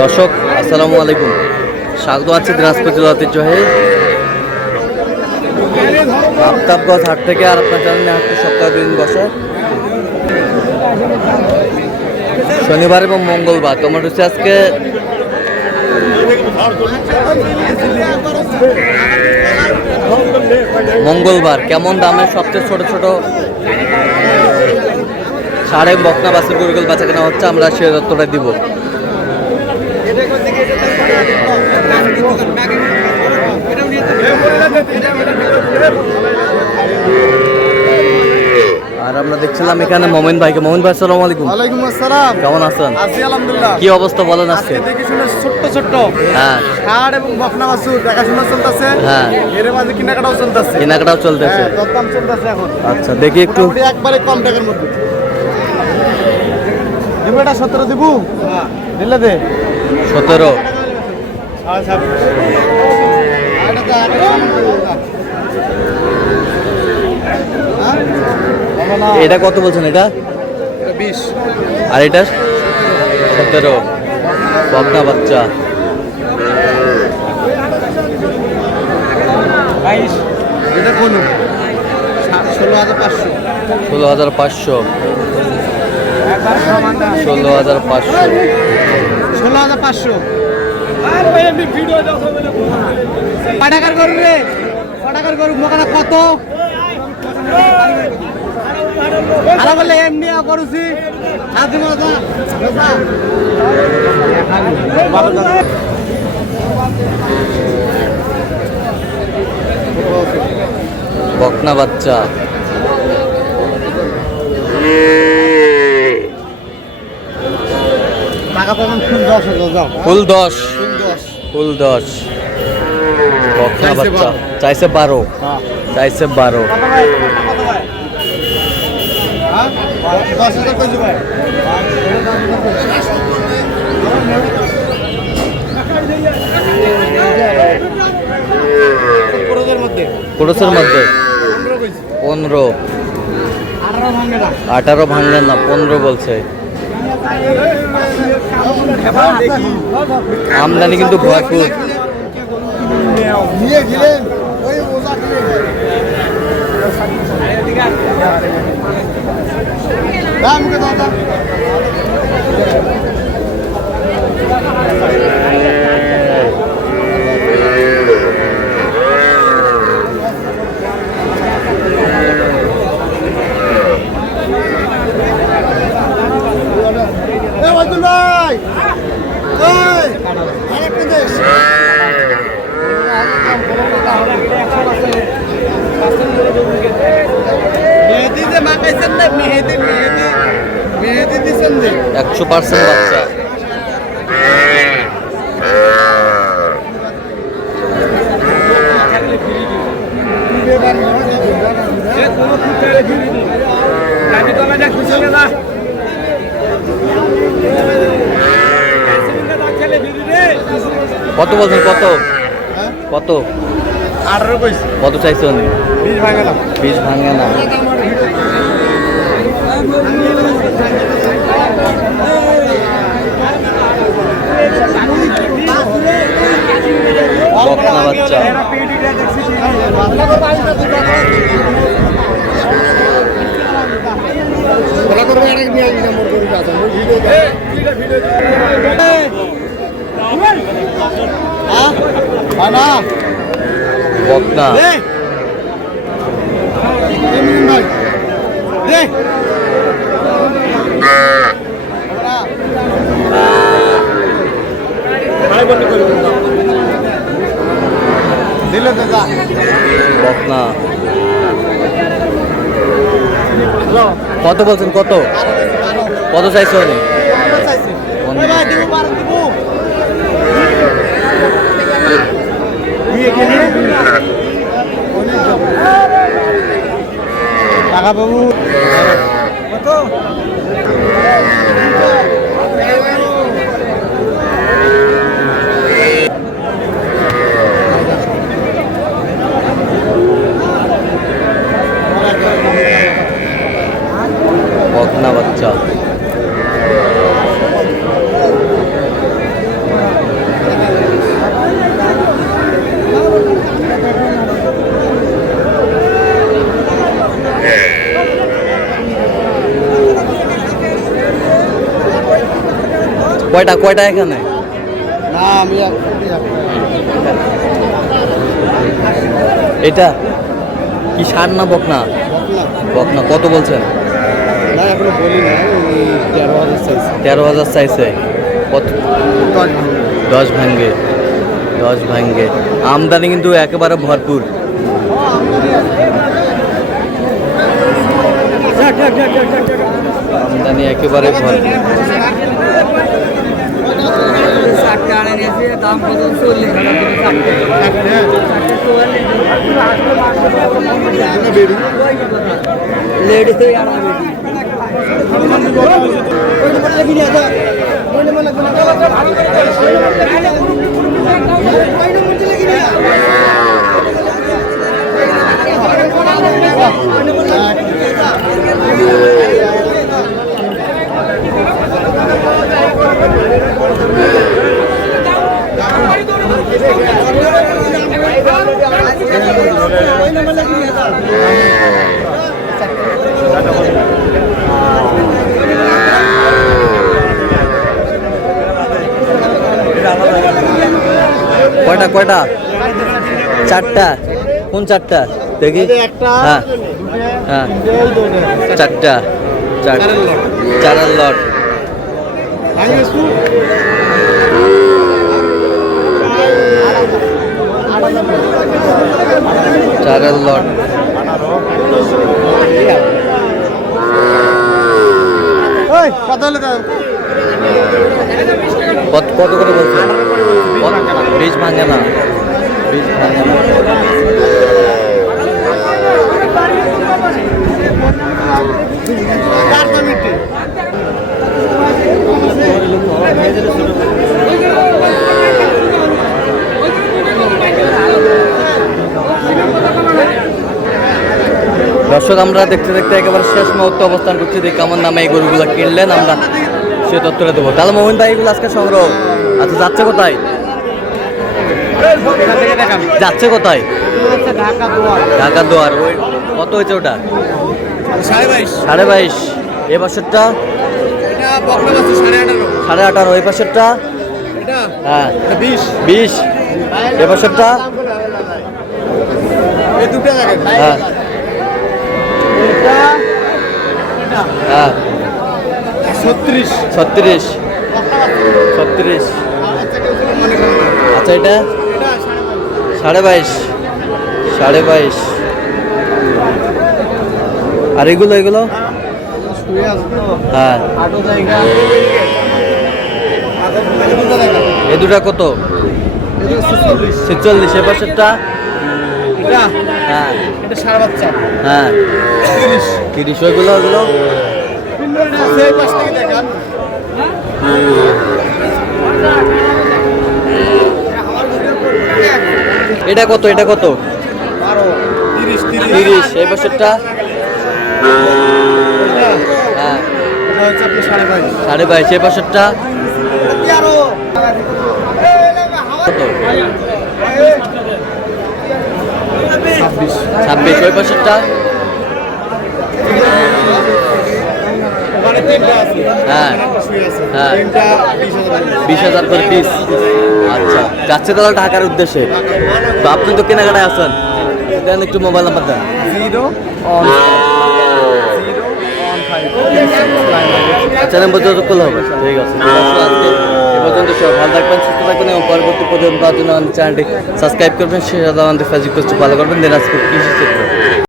দর্শক আসসালামু আলাইকুম, স্বাগত আছে দিনাজপুর জেলা ঐতিহ্যবাহী আফতাবগঞ্জ হাট থেকে। আর আপনার জানেন হাটটি সপ্তাহে 2 দিন বসে, শনিবার এবং মঙ্গলবার। তোমার হচ্ছে আজকে মঙ্গলবার। কেমন দামের সবচেয়ে ছোট ছোট সাড়ে বকনা বাছুর গরুগুলো বাচ্চা কেনা হচ্ছে, আমরা সে তথ্যটা দিব। আর আমরা দেখছিলাম এখানে মোমিন ভাইকে। মোমিন ভাই আসসালামু আলাইকুম। ওয়ালাইকুম আসসালাম। কেমন আছেন? আছি আলহামদুলিল্লাহ। কি অবস্থা বলেন আজকে? দেখি শুনে ছোট্ট ছোট্ট হ্যাঁ, ষাঁড় এবং বকনা বাছুর দেখাশোনা চলতেছে। হ্যাঁ, এর মাঝে কেনাকাটাও চলতেছে। কেনাকাটাও চলতেছে। হ্যাঁ, দরদাম চলতেছে এখন। আচ্ছা, দেখি একটু। মোটামুটি একবারে কম টাকার মধ্যে দিব। এটা 17 দিব। দিলে দে 17। এটা কত বলছেন? এটা 20 আর এটা 17 বকনা বাচ্চা। 22 এটা কোন 16500 16,500 16,500 16500 টাকার গরু রে, টাকার গরু মোকানা কত? আরে বলে এমনি করছি বকনা বাচ্চা। টাকা পাবেন ফুল 10 যাও ফুল 10 ফুল 10 ফুল 10 বকনা বাচ্চা চাইছে 12। চাইছে 12। কত ভাই? কত ভাই? হ্যাঁ 10,000 কইছো ভাই। পুরোদের মধ্যে পুরুষের মধ্যে 15 কইছি। 15 18 ভাঙে 18 ভাঙলেন না। না, 15 বলছে। আমদানি কিন্তু ভরপুর। নিয়ে গেলেন ওই ওজা কিনে দাম কে দাদা এ ওয়াদুল ভাই এই আরেকটা দেশ মেহেদি যে মাখাইছেন না, মেহেদি মেহেদি মেহেদি দিছেন যে 100% বাচ্চা। কত বলছেন? কত কত 18 কইছি। কত চাইছেন? 20 ভাঙে না। 20 ভাঙে না। বকনা বাচ্চা। বলা করবে এটা নিয়ে আই নম্বর করে আছে মই ভিডিও দে হ্যাঁ আনা বকনা রে এমন ভাই রে ভাই বন্ধ করে দিলে দাদা বকনা। কত বলছেন? কত কত চাইছেন? ভাই দিব 12 দিব টাকা বাবু কত বকনা বাচ্চা। কয়টা কয়টা এখানে? না আমি এটা কি ষাট না বকনা? বকনা। কত বলছেন? না এখনো বলি না, 13,000 চাইছি। 13,000 চাইছে। কত? 10 ভাঙ্গে। 10 ভাঙ্গে। আমদানি কিন্তু একেবারে ভরপুর। আমদানি একেবারে ভরপুর। কয়টা কয়টা? 4টা। কোন 4টা দেখি? হ্যাঁ হ্যাঁ 4টা। 4 লট। চারের লট। কত করে বলছেন? 20 ভাঙে না। 20 ভাঙে না। দর্শক, আমরা দেখতে দেখতে একেবারে শেষ মুহূর্তে অবস্থান করছি। দেখি আমার নামে এই গরুগুলো কিনলেন, আমরা সে তথ্যটা দেবো। তাহলে মোহন ভাই, এগুলো আজকে সংগ্রহ। আচ্ছা, যাচ্ছে কোথায়? যাচ্ছে কোথায়? ঢাকা দোয়ার। ওই কত হয়েছে ওটা? 22.5। এ পাশেরটা 18.5। ওই পাশেরটা হ্যাঁ 20। এ পাশেরটা হ্যাঁ হ্যাঁ 36। আচ্ছা, এটা 22.5। আর এগুলো হ্যাঁ এ দুটা কত? 46। এ পাশেরটা হ্যাঁ হ্যাঁ 30। ওইগুলো এটা কত? 30। এই পাশেরটা হ্যাঁ 22.5। এই পাশেরটা কত? 26। ওই পাশেরটা হ্যাঁ হ্যাঁ 20,000 করে পিস। আচ্ছা, যাচ্ছে তাহলে ঢাকার উদ্দেশ্যে। তো আপনি তো কেনাকাটায় আছেন, দেন একটু মোবাইল নাম্বার দেন। 0 আচ্ছা, নাম্বার যোগাযোগ করলে হবে। ঠিক আছে, আজকে এ পর্যন্ত সব ভালো থাকবেন, সুস্থ থাকবেন এবং পরবর্তী পর্যন্ত চ্যানেলটি সাবস্ক্রাইব করবেন। সে সাথে আমাদের ফেসবুক পেজটি ফলো করবেন। দিনাজপুর কৃষি চিত্র।